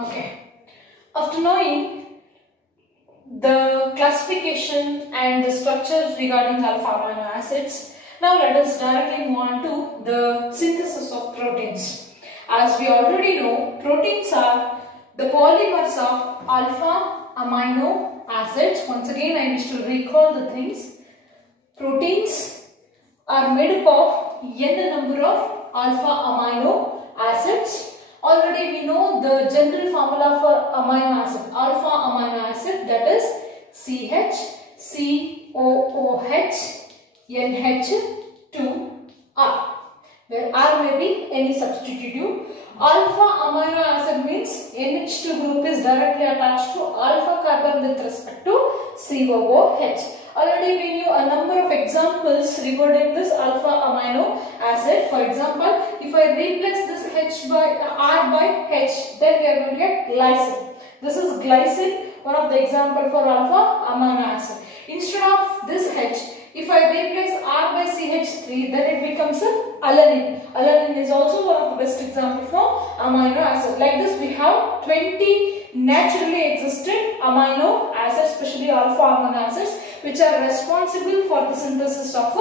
Okay. After knowing the classification and the structures regarding alpha amino acids, now let us directly move on to the synthesis of proteins. As we already know, proteins are the polymers of alpha amino acids. Once again, I wish to recall the things. Proteins are made up of n number of alpha amino acids. Already we know the general formula for amino acid, alpha amino acid, that is CH, COOH, NH2R, where R may be any substitutive. Alpha amino acid means NH2 group is directly attached to alpha carbon with respect to COOH. Already we knew a number of examples regarding this alpha amino acid. For example, if I replace this H by R by H, then we are going to get glycine. This is glycine, one of the example for alpha amino acid. Instead of this H, if I replace R by CH3, then it becomes a alanine. Alanine is also one of the best example for amino acid. Like this, we have 20 naturally existed amino acids, especially alpha amino acids, which are responsible for the synthesis of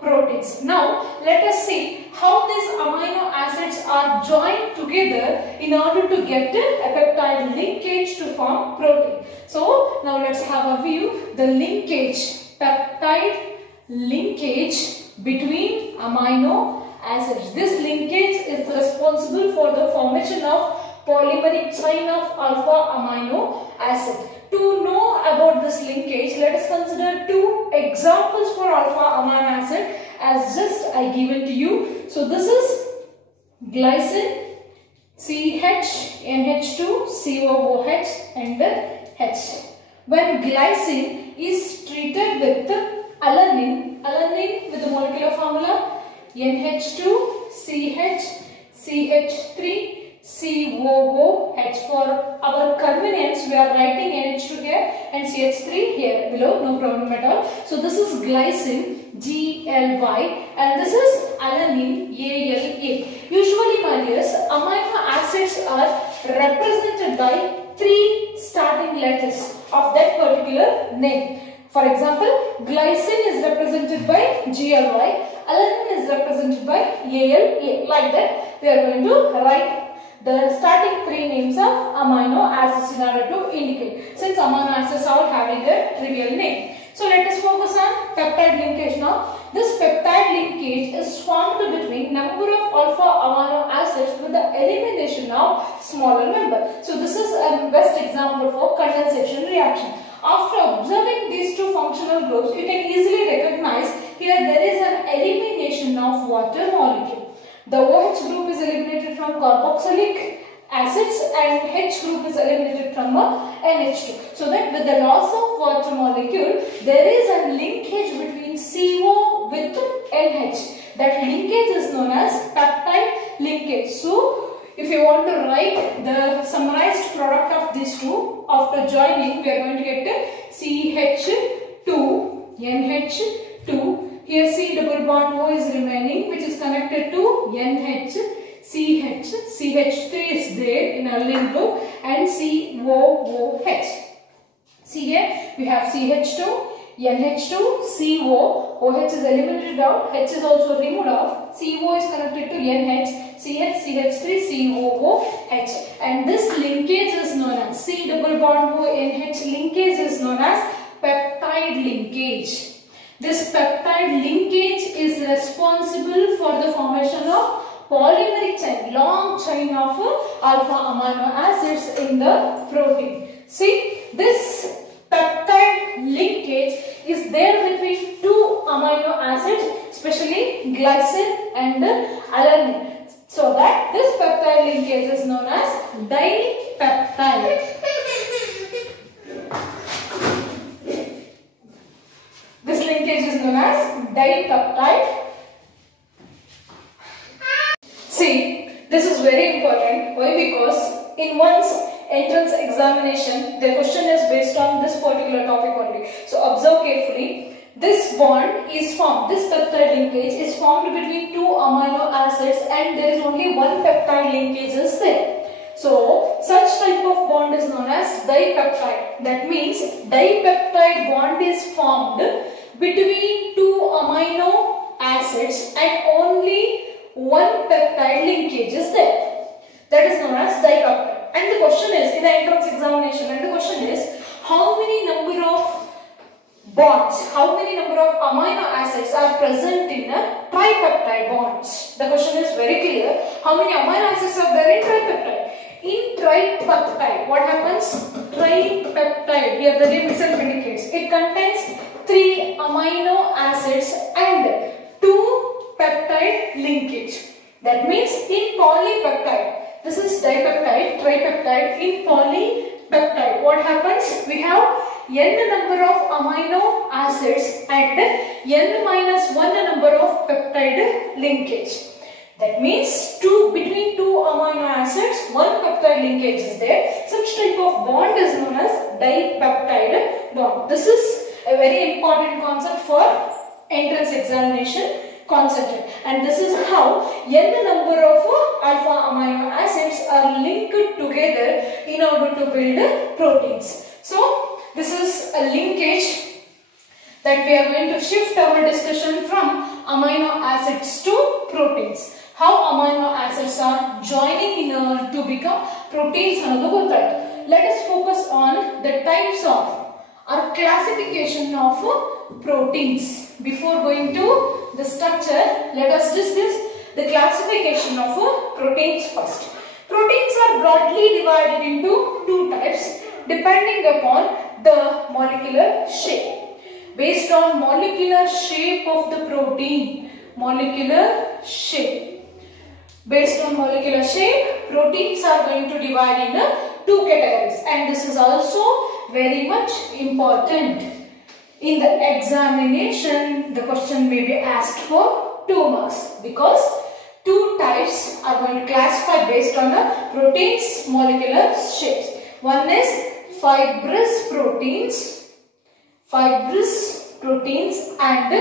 proteins. Now, let us see how these amino acids are joined together in order to get a peptide linkage to form protein. So, now let's have a view. The linkage, peptide linkage between amino acids. This linkage is responsible for the formation of polymeric chain of alpha amino acid. To know about this linkage, let us consider two examples for alpha amino acid as just I given to you. So this is glycine, CH, NH2, COOH and H. When glycine is treated with alanine with the molecular formula NH2, CH, CH3, COOH. For our convenience, we are writing NH2 here and CH3 here below, no problem at all. So this is glycine, GLY, and this is alanine, ALA. Usually, my dears, amino acids are represented by 3 starting letters of that particular name. For example, glycine is represented by GLY, alanine is represented by ALA. Like that, we are going to write the starting 3 names of amino acids in order to indicate, since amino acids are having a trivial name. So let us focus on peptide linkage now. This peptide linkage is formed between number of alpha amino acids with the elimination of smaller member. So this is a best example for condensation reaction. After observing these two functional groups, you can easily recognize here there is an elimination of water molecule. The OH group is eliminated from carboxylic acids and H group is eliminated from NH2. So that with the loss of water molecule, there is a linkage between CO with NH. That linkage is known as peptide linkage. So if you want to write the summarized product of these two, after joining, we are going to get CH2, NH2. Here C double bond O is remaining, which is connected to NH, CH, CH3 is there in a link group and COOH. See here we have CH2, NH2, CO, OH is eliminated out, H is also removed off, CO is connected to NH, CH, CH3, COOH, and this linkage is known as C double bond O NH linkage is known as peptide linkage. This peptide linkage is responsible for the formation of polymeric chain, long chain of alpha amino acids in the protein. See, this peptide linkage is there between two amino acids, especially glycine and alanine. So that this peptide linkage is known as dipeptide. This linkage is known as dipeptide. See, this is very important. Why? Because in one's entrance examination, the question is based on this particular topic only. So observe carefully. this bond is formed, this peptide linkage is formed between two amino acids and there is only one peptide linkage is there. So, such type of bond is known as dipeptide. That means dipeptide bond is formed between two amino acids and only one peptide linkage is there. That is known as dipeptide. And the question is, in the entrance examination, and the question is, how many number of bonds, how many number of amino acids are present in a tripeptide bonds? The question is very clear. How many amino acids are there in tripeptide? In tripeptide, what happens? Tripeptide, here the name itself indicates, it contains 3 amino acids and 2 peptide linkage. That means in polypeptide, this is dipeptide, tripeptide. In polypeptide, what happens? We have n number of amino acids and n minus 1 number of peptide linkage. That means between two amino acids, one peptide linkage is there. Such type of bond is known as dipeptide bond. This is a very important concept for entrance examination. Concentrate, and this is how n number of alpha amino acids are linked together in order to build proteins. So this is a linkage that we are going to shift our discussion from amino acids to proteins. How amino acids are joining in order to become proteins. Let us focus on the types of or classification of proteins. Before going to the structure, let us discuss the classification of proteins first. Proteins are broadly divided into two types depending upon the molecular shape. Based on molecular shape of the protein, based on molecular shape, proteins are going to divide in two categories, and this is also very much important. In the examination, the question may be asked for 2 marks because two types are going to classify based on the protein's molecular shapes. One is fibrous proteins and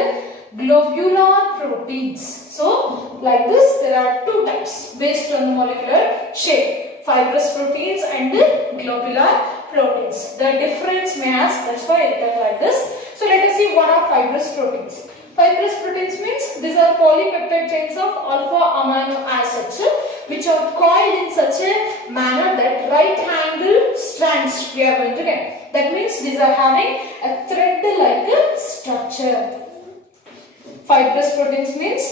globular proteins. So, like this, there are two types based on the molecular shape: fibrous proteins and globular proteins. The difference may ask, that's why it is like this. So, let us see what are fibrous proteins. Fibrous proteins means these are polypeptide chains of alpha amino acids which are coiled in such a manner that right angle strands we are going to get. That means these are having a thread-like structure. Fibrous proteins means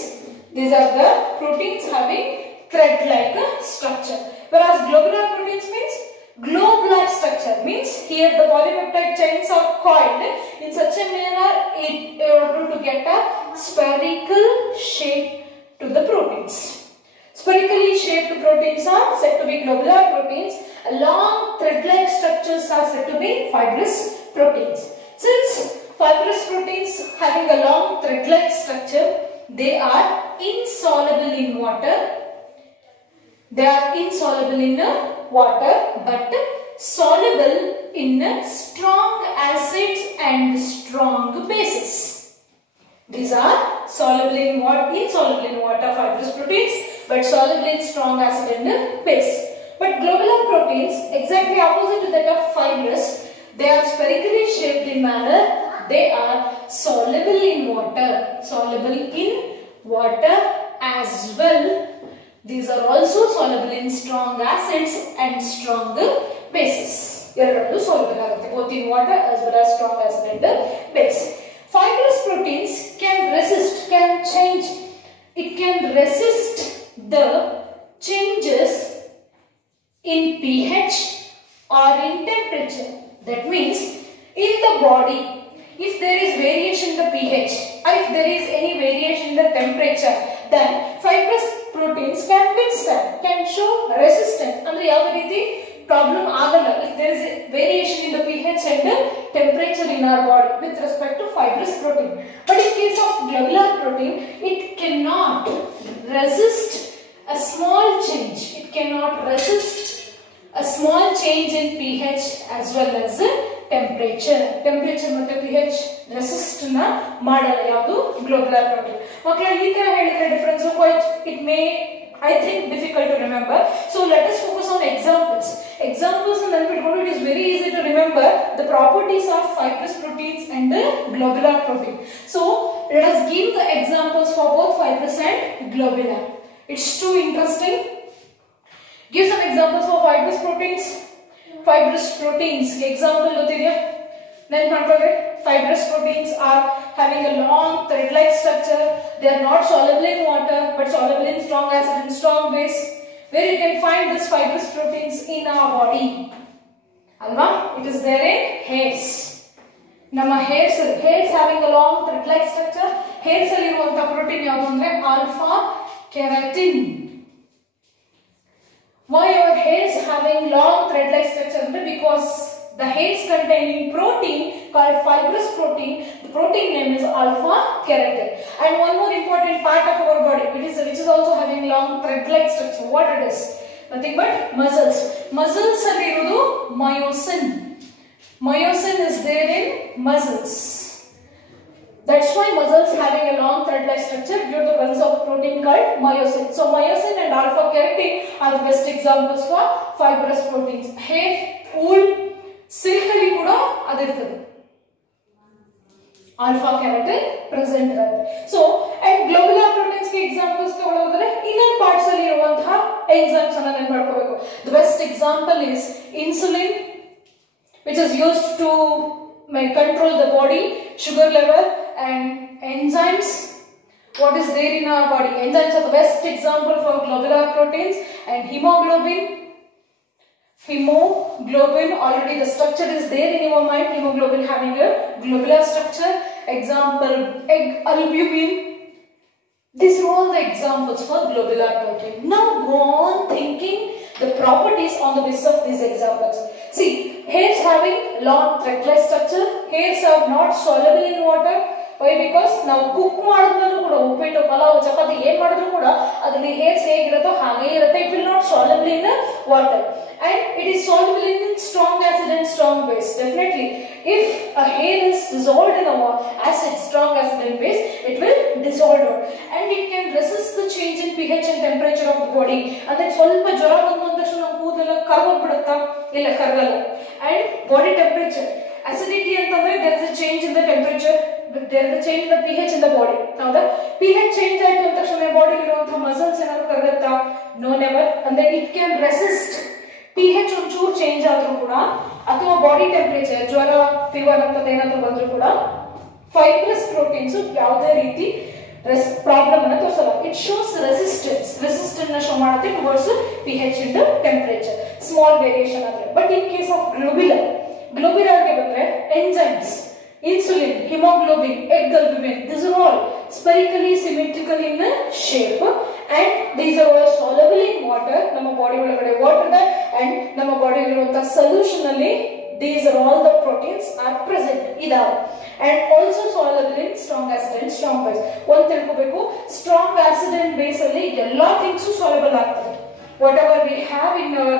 these are the proteins having thread-like structure. Whereas globular proteins means globe-like structure, means here the polypeptide chains are coiled in such a manner in order to get a spherical shape to the proteins. Spherically shaped proteins are said to be globular proteins. Long thread-like structures are said to be fibrous proteins. Since fibrous proteins having a long thread-like structure, they are insoluble in water. They are insoluble in water but soluble in strong acids and strong bases. These are soluble in water, insoluble in water fibrous proteins but soluble in strong acid and base. But globular proteins, exactly opposite to that of fibrous, they are spherically shaped in manner. They are soluble in water as well. These are also soluble in strong acids and strong bases. Both in water as well as strong acid and base. Fibrous proteins can resist the changes in pH or in temperature. That means in the body, if there is variation in the pH or if there is any variation in the temperature, then fibrous proteins can withstand, can show resistance. And the problem agala if there is variation in the pH and temperature in our body with respect to fibrous protein. But in case of globular protein, it cannot resist a small change. It cannot resist a small change in pH as well as temperature ಮತ್ತೆ pH resist ನ ಮಾಡಲ್ಲ ಯಾವುದು globular protein. ಮಕ್ಕಳ ಈ ತರ ಹೇಳಿದ್ರೆ difference quite it may I think difficult to remember. So let us focus on examples. Examples and then it is very easy to remember the properties of fibrous proteins and the globular protein. So let us give the examples for both fibrous and globular. It's too interesting. Give some examples for fibrous proteins. Fibrous proteins example gottidya then control. Fibrous proteins are having a long thread-like structure. They are not soluble in water but soluble in strong acid and strong base. Where you can find this fibrous proteins in our body? Alva, it is there in hairs. Nama hairs having a long thread-like structure. Hairs alli iruvanta protein yadu andre alpha keratin. Why our hairs having long thread-like structure? Because the hairs containing protein called fibrous protein, the protein name is alpha keratin. And one more important part of our body which is also having long thread-like structure. What it is? Nothing but muscles. Muscles alli irudu myosin. Myosin is there in muscles. That's why muscles having a long thread-like structure due to the presence of protein called myosin. So myosin and alpha keratin are the best examples for fibrous proteins. Hair, wool, silk alli kuda adiruತ್ತದೆ alpha keratin present irutte. So and globular proteins ke examples ತಗೊಳ್ಳೋದಾದ್ರೆ inner parts ಅಲ್ಲಿ ಇರುವಂತಹ enzymes ಅನ್ನು ನೆನಪು ಮಾಡ್ಕೋಬೇಕು. The best example is insulin, which is used to control the body sugar level, and enzymes. What is there in our body? Enzymes are the best example for globular proteins. And hemoglobin, already the structure is there in your mind. Hemoglobin having a globular structure. Example, egg albumin. These are all the examples for globular protein. Now go on thinking the properties on the basis of these examples. See, hairs having long thread-like structure. Hairs are not soluble in water. Why? Because now cook ಮಾಡಿದ್ಮೇಲೂ ಕೂಡ ಉಪ್ಪಿಟ್ಟು ಪಲಾವ್ ಚಪಾತಿ ಏನು ಮಾಡಿದ್ರು ಕೂಡ ಅದರಲ್ಲಿ hairs ಹೇಗಿರುತ್ತೋ ಹಾಗೆ ಇರುತ್ತೆ. It will not soluble in water and it is soluble in strong acid and strong base. Definitely if a hair is dissolved in a acid, strong acid and base, it will dissolve and it can resist the change in pH and temperature of the body. And then ಸ್ವಲ್ಪ ಜ್ವರ ಬಂದ ತಕ್ಷಣ ನಮ್ಮ ಕೂದಲೆಲ್ಲ ಕರಗೋಗ್ಬಿಡುತ್ತಾ? ಇಲ್ಲ, ಕರಗಲ್ಲ. And body temperature, acidity ಅಂತಂದ್ರೆ there is a change in the temperature, there is a change in the pH in the body. Now the pH change ಆಯ್ತು ಅಂತ ತಕ್ಷಣ ಬಾಡಿ ಇರುವಂತಹ ಮಸಲ್ಸ್ ಏನಾದ್ರು ಕರಗುತ್ತಾ? No, never. And then it can resist pH ಒಂಚೂರು change ಆದ್ರೂ ಕೂಡ ಅಥವಾ body temperature ಜ್ವರ ಫೀವರ್ ಅಂತ ಏನಾದ್ರು ಬಂದ್ರೂ ಕೂಡ ಫೈಬ್ರಸ್ ಪ್ರೋಟೀನ್ಸ್ ಯಾವುದೇ ರೀತಿ ಪ್ರಾಬ್ಲಮ್ ಅನ್ನು ತೋರಿಸಲ್ಲ. ಇಟ್ ಶೋಸ್ ರೆಸಿಸ್ಟೆನ್ಸ್ ನ ಶೋ ಮಾಡುತ್ತೆ towards pH and temperature, small variation ಆದ್ರೆ. But in case of globular ಗೆ ಬಂದ್ರೆ enzymes, insulin, hemoglobin, egg albumin, these are all spherically symmetrical in shape and these are all soluble in water. ನಮ್ಮ body ಒಳಗಡೆ water ಇದೆ and ನಮ್ಮ body ಇರುವಂತ solution ಅಲ್ಲಿ these are all the proteins are present ಇದಾವೆ and also soluble in strong acid and strong base. ಒಂದು ತಿಳ್ಕೋಬೇಕು, strong acid and base ಅಲ್ಲಿ ಎಲ್ಲಾ ಥಿಂಗ್ಸ್ soluble ಆಗ್ತದೆ. Whatever we have in our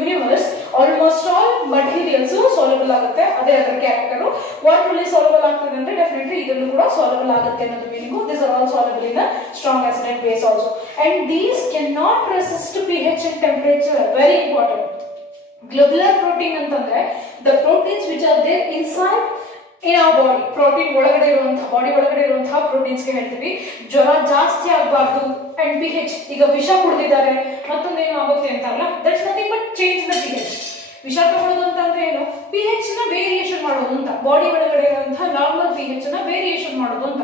universe, almost all materials soluble ಆಗುತ್ತೆ. ಅದೇ ಅದರ character. What will soluble ಆಗ್ತದೆ ಅಂದ್ರೆ ಡೆಫಿನೆಟ್ಲಿ ಇದರಲ್ಲೂ ಕೂಡ soluble ಆಗುತ್ತೆ ಅನ್ನೋದು meaning. These are all soluble in a strong acid and base also. And these cannot resist pH and temperature. Very important. Globular protein ಅಂತಂದ್ರೆ the proteins which are there inside in our body, protein ಒಳಗಡೆ ಇರುವಂತಹ body ಒಳಗಡೆ ಇರುವಂತಹ proteins ಗೆ ಹೇಳ್ತೀವಿ. ಜ್ವರ ಜಾಸ್ತಿ ಆಗಬಾರ್ದು and pH, ಈಗ ವಿಷ ಕುಡಿದಿದ್ದಾರೆ ಮತ್ತೊಂದೇನು ಆಗುತ್ತೆ ಅಂತ ಅಲ್ಲ, that's nothing but change the pH. ವಿಷ ತಗೊಳ್ಳೋದು ಅಂತಂದ್ರೆ ಏನು? pH ನ ವೇರಿಯೇಷನ್ ಮಾಡೋದು ಅಂತ, ಬಾಡಿ ಒಳಗಡೆ ಇರುವಂತಹ ನಾರ್ಮಲ್ pH ನ ವೇರಿಯೇಷನ್ ಮಾಡೋದು ಅಂತ.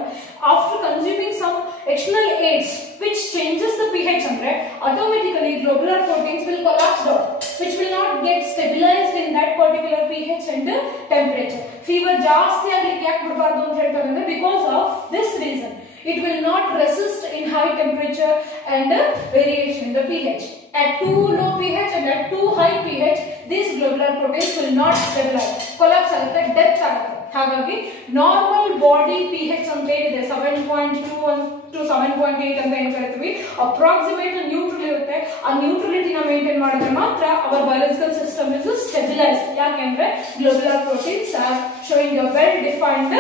After consuming some external aids which changes the pH ಅಂದ್ರೆ automatically globular proteins will collapse down, which will not get stabilized in that particular pH and temperature. Fever ಜಾಸ್ತಿ ಆಗಲಿಕ್ಕೆ ಯಾಕೆ ಬಿಡಬಾರ್ದು ಅಂತ ಹೇಳ್ತಾರೆ ಅಂದ್ರೆ because of this reason. It will not resist in high temperature and variation in the pH. At too low pH and at too high pH, these globular proteins will not stabilize. Collapse ಆಗುತ್ತೆ, death ಆಗುತ್ತೆ. ಹಾಗಾಗಿ normal body pH ಅಂತ ಏನಿದೆ 7.2 to 7.8 ಅಂತ ಏನು ಕರಿತೀವಿ, approximate neutral ಇರುತ್ತೆ. ಆ ನ್ಯೂಟ್ರಲಿಟಿನ ಮೇಂಟೈನ್ ಮಾಡಿದ್ರೆ ಮಾತ್ರ our biological system is stabilise. ಯಾಕೆಂದ್ರೆ globular proteins are showing a well defined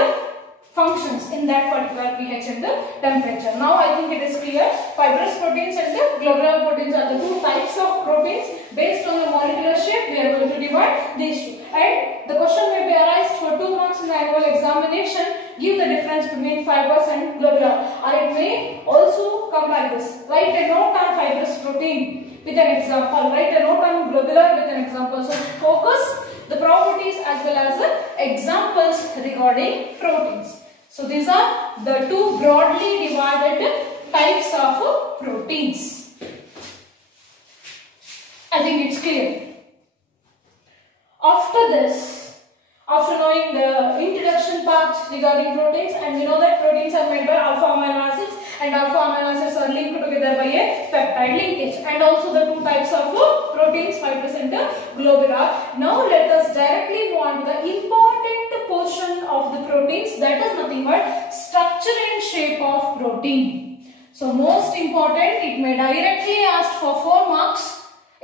functions in that particular pH and the temperature. Now I think it is clear. Fibrous proteins and the globular proteins are the two types of proteins. Based on the molecular shape, we are going to divide these two. And the question may be arised for 2 marks in the annual examination. Give the difference between fibrous and globular. Or it may also come like this. Write a note on fibrous protein with an example. Write a note on globular with an example. So focus the properties as well as the examples regarding proteins. So these are the two broadly divided types of proteins. I think it's clear. After this, after knowing the introduction part regarding proteins, and we know that proteins are made by alpha amino acids, and alpha amino acids are linked together by a peptide linkage, and also the two types of proteins, fibrous and globular. Now let us directly move on to the important portion of the proteins, that is nothing but structure and shape of protein. So most important, it may directly ask for 4 marks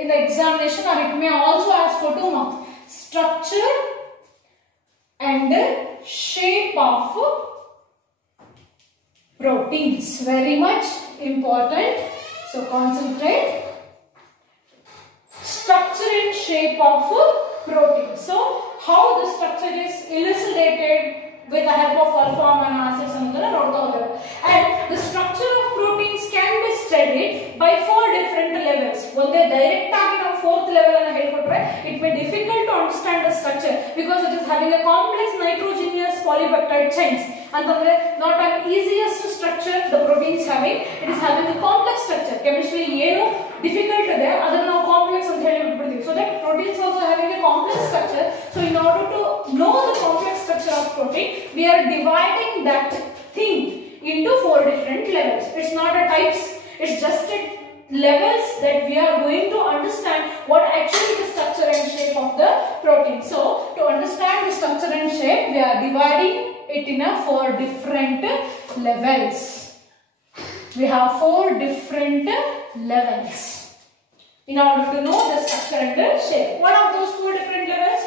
in the examination, or it may also ask for 2 marks. Structure and shape of proteins, very much important. So concentrate. Structure and shape of protein. So how the structure is elucidated with the help of alpha amino acids and the structure of proteins can be studied by 4 different levels. When they direct on 4th level and it may be difficult to understand the structure because it is having a complex nitrogenous polypeptide chains, and not an easiest structure the proteins having. It is having a complex structure. Chemistry difficult there, other now complex and so that proteins also having a complex structure. So in order to know the complex structure of protein, we are dividing that thing into 4 different levels. It's not a types, it's just a levels that we are going to understand what actually the structure and shape of the protein. So to understand the structure and shape, we are dividing it in 4 different levels. We have 4 different levels in order to know the structure and the shape. What are those 4 different levels?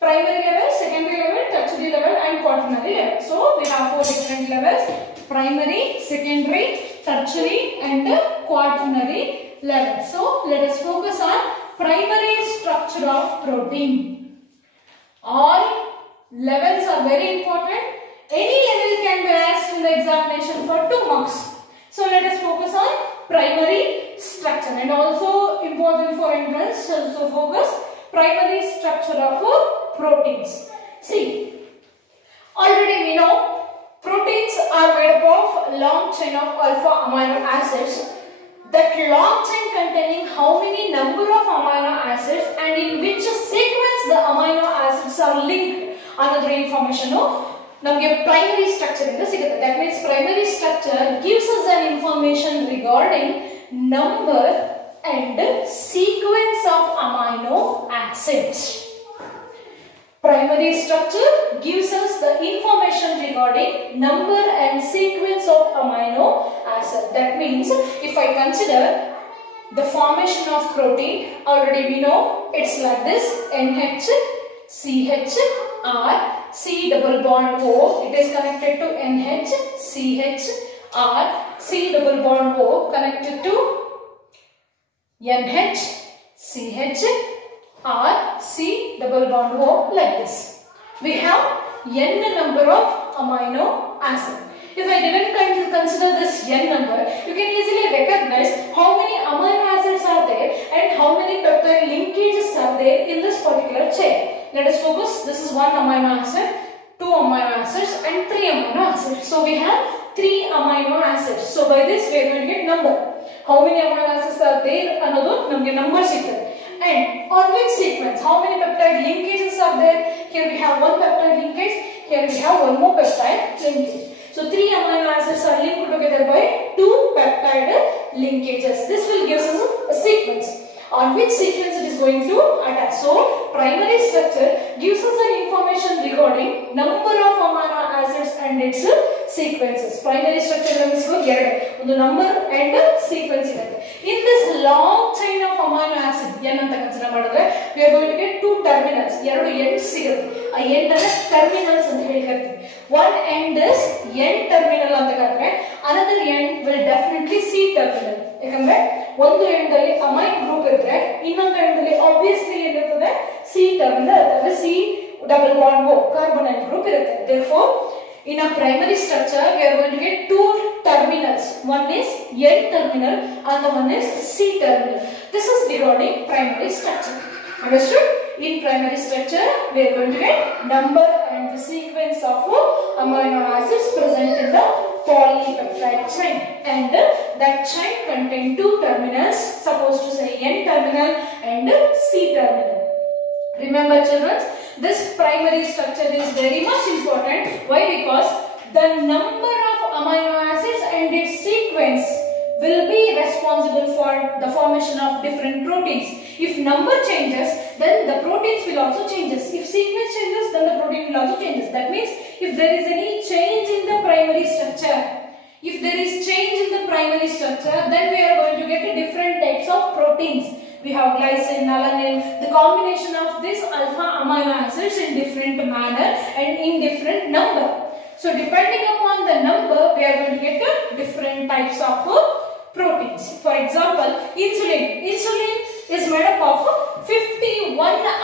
Primary level, secondary level, tertiary level and quaternary level. So we have 4 different levels: primary, secondary, tertiary and quaternary level. So let us focus on primary structure of protein. All levels are very important. Any level can be asked in the examination for 2 marks. So let us focus on primary structure, and also important for entrance. So focus primary structure of proteins. See, already we know proteins are made up of long chain of alpha amino acids. That long chain containing how many number of amino acids and in which sequence the amino acids are linked. Another information ನಮಗೆ primary structure ಇಂದ ಸಿಗುತ್ತೆ. That means primary structure gives us an information regarding number and sequence of amino acids. Primary structure gives us the information regarding number and sequence of amino acids. That means if I consider the formation of protein, already we know it's like this: NH, CH, R, C double bond O. It is connected to NH, CH, R, C double bond O connected to NH, CH, R, C double bond O, like this. We have n number of amino acids. If I didn't consider this n number, you can easily recognize how many amino acids are there and how many peptide linkages are there in this particular chain. Let us focus. This is 1 amino acid, 2 amino acids and 3 amino acids. So we have 3 amino acids. So by this we are going to get number. How many amino acids are there? Another number sequence. And on which sequence? How many peptide linkages are there? Here we have 1 peptide linkage. Here we have 1 more peptide linkage. So 3 amino acids are linked together by 2 peptide linkages. This will give us a sequence. on which sequence it is going to attach. So primary structure gives us an information regarding number of amino acids and its sequences. Primary structure means one number and sequence. In this long chain of amino acid, we are going to get two terminals. Ends terminals. One end is N terminal, another end will definitely C terminal. One end amine group is obviously C terminal, C double bond O carbonyl group. Therefore, in a primary structure, we are going to get two terminals. One is N terminal and the one is C terminal. This is regarding primary structure. Understood? In primary structure, we are going to get number and the sequence of amino acids present in the polypeptide chain, and that chain contains two terminals, supposed to say N terminal and C terminal. Remember children, this primary structure is very much important. Why? Because the number of amino acids and its sequence will be responsible for the formation of different proteins. If number changes, then the proteins will also change. If sequence changes, then the protein will also change. That means if there is any change in the primary structure, then we are going to get different types of proteins. We have glycine, alanine, the combination of this alpha amino acids in different manner and in different number. So depending upon the number, we are going to get different types of proteins. For example, insulin. Insulin is made up of 51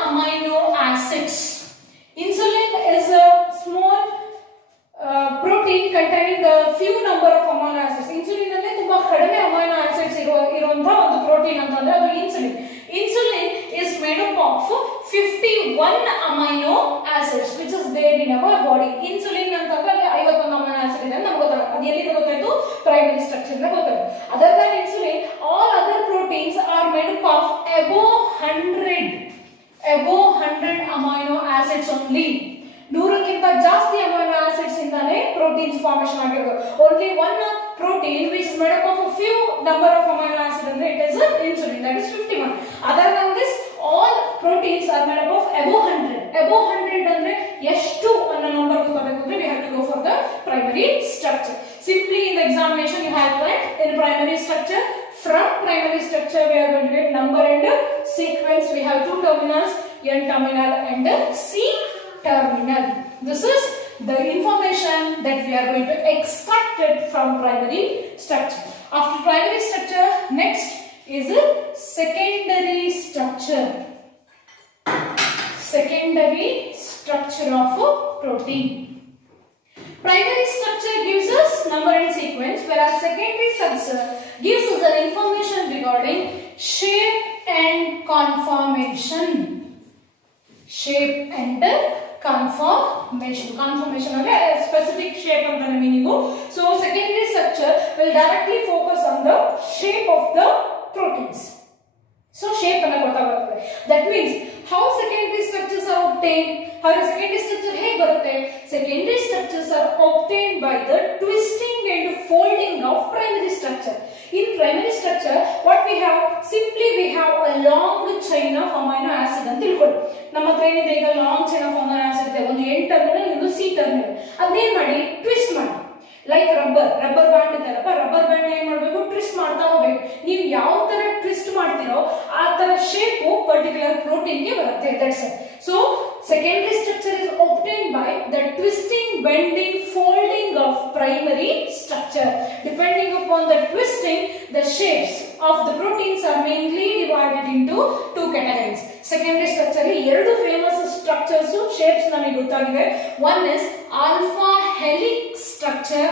amino acids. Insulin is a small protein containing the few number of amino acids. Insulin is tumba kadame amino acids iruvanta ಒಂದು protein ಅಂತಂದ್ರೆ ಅದು insulin. Insulin is made up of 51 amino acids which is there in our body. Insulin ಅಂತಂದ್ರೆ ಅಲ್ಲಿ 51 amino acid ಇದೆ ಅಂತ ನಮಗೆ ಗೊತ್ತಾಗುತ್ತೆ. ಅದು ಎಲ್ಲಿಂದ ಗೊತ್ತಾಯ್ತು? Primary structure ಇಂದ ಗೊತ್ತಾಯ್ತು. Other than insulin, all other proteins are made up of above 100 amino acids only. 100ಕ್ಕಿಂತ ಜಾಸ್ತಿ amino acids ಇಂದಾನೆ proteins formation ಆಗಿರೋದು. Only one protein which is made up of a few number of amino acids and it is insulin, that is 51. Other than this, all proteins are made up of above 100. Above 100 ಅಂದ್ರೆ ಎಷ್ಟು ಅನ್ನೋ number ಗೊತ್ತಾಗಬೇಕು ಅಂದ್ರೆ we have to go for the primary structure. Simply in the examination you have to write in primary structure. From primary structure we are going to get number and sequence. We have two terminals, N terminal and C terminal. This is the information that we are going to extract it from primary structure. After primary structure, next is a secondary structure. Secondary structure of a protein. Primary structure gives us number and sequence, whereas secondary structure gives us an information regarding shape and conformation. Shape and conformation. Conformation is a specific shape of the meaning. So secondary structure will directly focus on the shape of the proteins. So shape and that means how secondary structures are obtained. How secondary structure secondary structures are obtained by the twisting and folding of primary structure. In primary structure, what we have? Simply we have a long chain of amino acid. ನಮ್ಮ ಹತ್ರ ಏನಿದೆ ಈಗ long chain of amino acid ಇದೆ. ಒಂದು N terminal, ಇನ್ನೊಂದು C terminal. ಅದನ್ನೇನ್ ಮಾಡಿ twist ಮಾಡಿ, ಲೈಕ್ ರಬ್ಬರ್ ಬ್ಯಾಂಡ್ ಇದೆಯಲ್ಲಪ್ಪ, ರಬ್ಬರ್ ಬ್ಯಾಂಡ್ ಏನ್ ಮಾಡಬೇಕು? ಟ್ವಿಸ್ಟ್ ಮಾಡ್ತಾ ಹೋಗ್ಬೇಕು. ನೀವು ಯಾವ ತರ ಟ್ವಿಸ್ಟ್ ಮಾಡ್ತೀರೋ ಆ ತರ ಶೇಪ್ ಪರ್ಟಿಕ್ಯುಲರ್ ಪ್ರೋಟೀನ್ ಗೆ ಬರುತ್ತೆ. That's it. So secondary structure is obtained by the twisting, bending, folding of primary structure. Depending upon the twisting, the shapes of the proteins are mainly divided into two categories. Secondary structure ಅಲ್ಲಿ ಎರಡು famous structures shapes ನಮಗೆ ಗೊತ್ತಾಗಿದೆ. One is alpha helix structure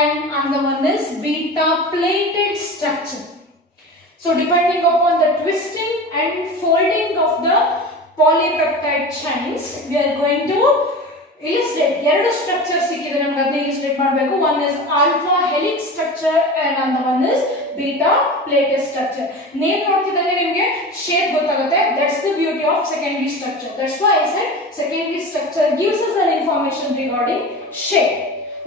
and another one is beta plated structure. So depending upon the twisting and folding of the polypeptide chains, we are going to illustrate ಎರಡು structures ಸಿಕ್ಕಿದೆ ನಮಗೆ. ಅದನ್ನ illustrate ಮಾಡಬೇಕು. One is alpha helix structure and another one is beta plated structure. Name ನೋಡ್ತಿದ್ದಂಗೆ ನಿಮಗೆ shape ಗೊತ್ತಾಗುತ್ತೆ. That's the beauty of secondary structure. That's why I said secondary structure gives us an information regarding shape.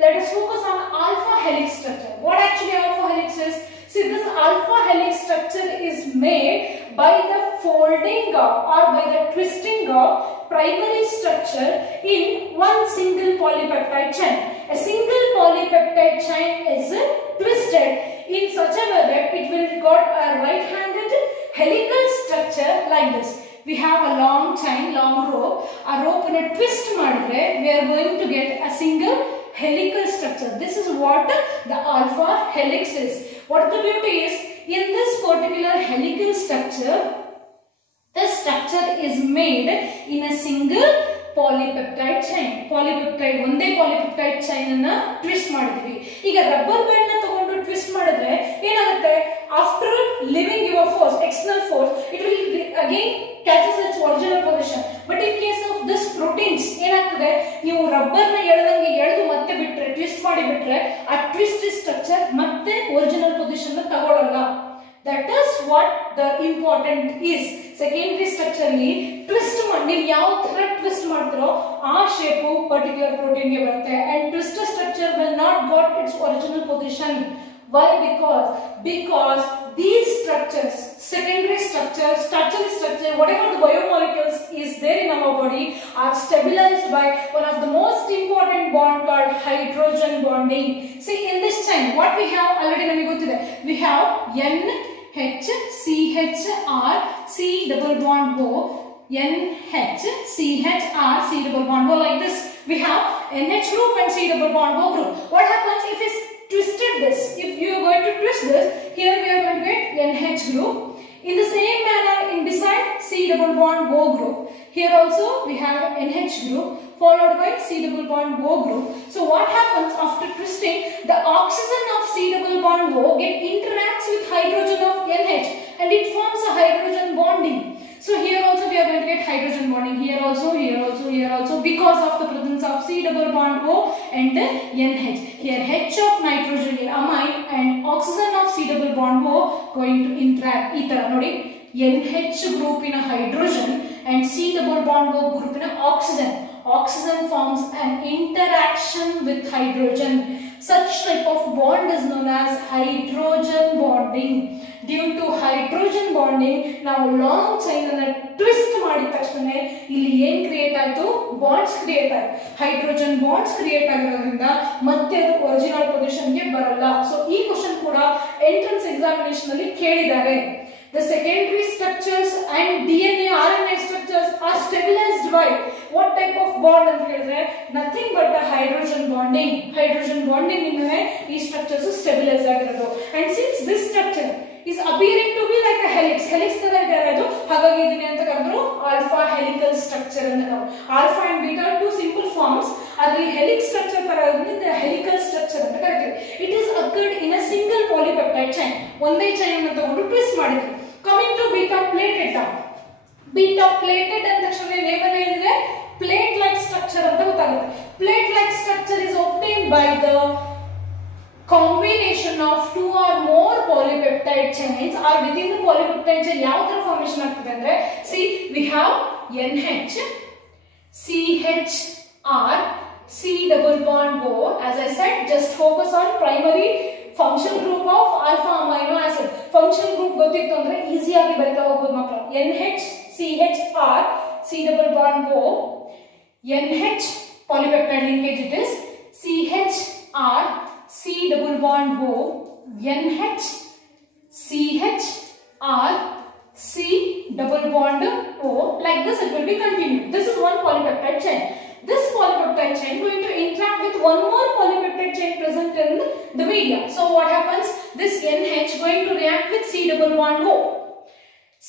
Let us focus on alpha helix structure. What actually alpha helix is? See, this alpha helix structure is made by the folding of or by the twisting of primary structure in one single polypeptide chain. A single polypeptide chain is twisted in such a way that it will got a right-handed helical structure like this. We have a long chain, long rope. A rope in a twist madre, we are going to get a single helical structure. This is what the alpha helix is. What the beauty is, in this particular helical structure, the structure is made in a single polypeptide chain. Polypeptide, ಒಂದೇ polypeptide chain ಅನ್ನು twist ಮಾಡಿದ್ವಿ. ಈಗ rubber band ನ ತಗೊಂಡು twist ಮಾಡಿದ್ರೆ ಏನಾಗುತ್ತೆ? After leaving your force, external force, it will again catches its original position. But in case of this proteins, ಏನಾಗ್ತದೆ? ನೀವು ರಬ್ಬರ್ ನ ಎಳೆದಂಗೆ ಎಳೆದು ಮತ್ತೆ ಬಿಟ್ರೆ, twist ಮಾಡಿ ಬಿಟ್ರೆ, ಆ twist structure ಮತ್ತೆ original position ನ ತಗೊಳ್ಳಲ್ಲ. That is what the important is. Secondary structure ni twist ಮಾಡಿ ಯಾವ ತರ twist ಮಾಡ್ತಿರೋ ಆ shape particular protein ಗೆ ಬರುತ್ತೆ, and twisted structure will not got its original position. Why? Because these structures, secondary structure, tertiary structure, whatever the biomolecules is there in our body are stabilized by one of the most important bond called hydrogen bonding. See, in this chain what we have already namige gottide, we have NH CH R C double bond O, NH CH R C double bond O, like this. We have NH group and C double bond O group. What happens if it's twisted this? If you are going to twist this, here we are going to get NH group. In the same manner, in beside C double bond O group, here also we have NH group followed by C double bond O group. So what happens after twisting? The oxygen of C double bond O interacts with hydrogen of NH and it forms a hydrogen bonding. So here also we are going to get hydrogen bonding, here also, here also, here also, because of the presence of C double bond O and NH. Here H of nitrogen amine and oxygen of C double bond O going to interact. Itara nodi, NH group in a hydrogen and C double bond O group in a oxygen. Oxygen forms an interaction with hydrogen. Such type of bond is known as hydrogen bonding. Due to hydrogen bonding, now long chain ಅನ್ನು twist ಮಾಡಿದ ತಕ್ಷಣ ಇಲ್ಲಿ ಏನು create ಆಯ್ತು? Bonds create ಆಯ್ತು. Hydrogen bonds create ಆಗಿರೋದ್ರಿಂದ ಮತ್ತೆ ಅದು ಒರಿಜಿನಲ್ ಪೊಸಿಷನ್ ಗೆ ಬರಲ್ಲ. ಸೊ ಈ ಕ್ವೆಶ್ಚನ್ ಕೂಡ ಎಂಟ್ರನ್ಸ್ ಎಕ್ಸಾಮಿನೇಷನ್ ಅಲ್ಲಿ ಕೇಳಿದ್ದಾರೆ. The secondary structures and DNA RNA structures are stabilized by what type of bond ಅಂತ ಹೇಳಿದ್ರೆ nothing but the hydrogen bonding. Hydrogen bonding ಇಂದನೇ ಈ structures stabilize ಆಗಿರೋದು. And since this structure is appearing to be like a helix, helix ತರ ಇದೆ ಅದು, ಹಾಗಾಗಿ ಇದನ್ನ ಅಂತ ಕರೆದ್ರು alpha helical structure ಅಂತ. ನಾವು alpha and beta are two simple forms, ಅದರಲ್ಲಿ helix structure ತರ ಇರೋದ್ರಿಂದ helical structure ಅಂತ ಕರೀತೀವಿ. It is occurred in a single polypeptide chain. ಒಂದೇ chain ಅನ್ನು ತಗೊಂಡು twist ಮಾಡಿದ್ರು. Coming to beta plated now. Beta plated ಅಂದ ತಕ್ಷಣ ನೇಮ್ ಏನಿದೆ? Plate like structure ಅಂತ ಗೊತ್ತಾಗುತ್ತೆ. Plate like structure is obtained by the combination of two or more polypeptide chains, or within the polypeptide chain ಯಾವ ತರ formation ಆಗ್ತದೆ ಅಂದ್ರೆ, see we have NH CH R C double bond O. As I said, just focus on primary functional group of alpha amino acid. Functional group ಗೊತ್ತಿತ್ತು ಅಂದ್ರೆ easy ಆಗಿ ಬರಿತಾ ಹೋಗಬಹುದು ಮಕ್ಕಳು. NH CH R C double bond O, NH polypeptide linkage it is, CH R C double bond O, NH CH R C double bond O. Like this it will be continued. This is one polypeptide chain. This polypeptide chain going to interact with one more polypeptide chain present in the media. So what happens? This NH going to react with C double bond O.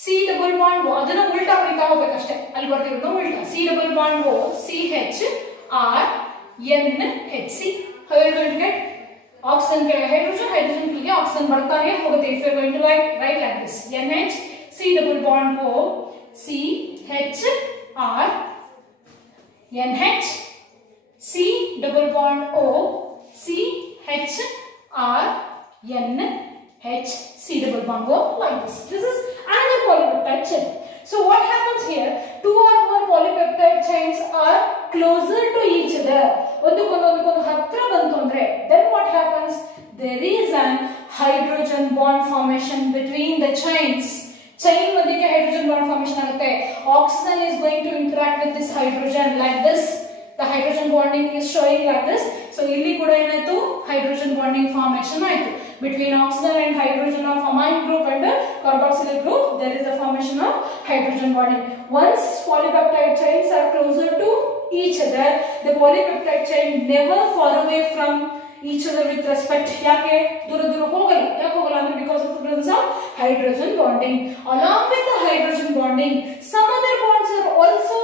C double bond O. ಅದನ್ನ ಉಲ್ಟಾ ಬರೀತಾ ಹೋಗಬೇಕಷ್ಟೇ. ಅಲ್ಲಿ ಬರ್ತಿರೋದು ಉಲ್ಟಾ. C double bond O, CH R NH. See how you are going to get oxygen ke hydrogen, hydrogen ke oxygen bartane hogutte. If you are going to write like this, NH C double bond O, CH R NH C double bond O, CH R NH C double bond O, like this. This is another polypeptide chain. So what happens here? Two or more polypeptide chains are closer to each other. ಒಂದಕ್ಕೊಂದು ಹತ್ರ ಬಂತು ಅಂದ್ರೆ then what happens? There is an hydrogen bond formation between the chains. Chain ಮಧ್ಯಕ್ಕೆ hydrogen bond formation ಆಗುತ್ತೆ. Oxygen is going to interact with this hydrogen like this. The hydrogen bonding is showing like this. So ಇಲ್ಲಿ ಕೂಡ ಏನಾಯ್ತು, hydrogen bonding formation ಆಯ್ತು. Between oxygen and hydrogen of amine group and carboxylic group, there is a formation of hydrogen bonding. Once polypeptide chains are closer to each other, the polypeptide chain never far away from each other with respect. ಯಾಕೆ ದೂರ ದೂರ ಹೋಗಲ್ಲ, ಯಾಕೆ ಹೋಗಲ್ಲ ಅಂದ್ರೆ because of the presence of hydrogen bonding. Along with the hydrogen bonding, some other bonds are also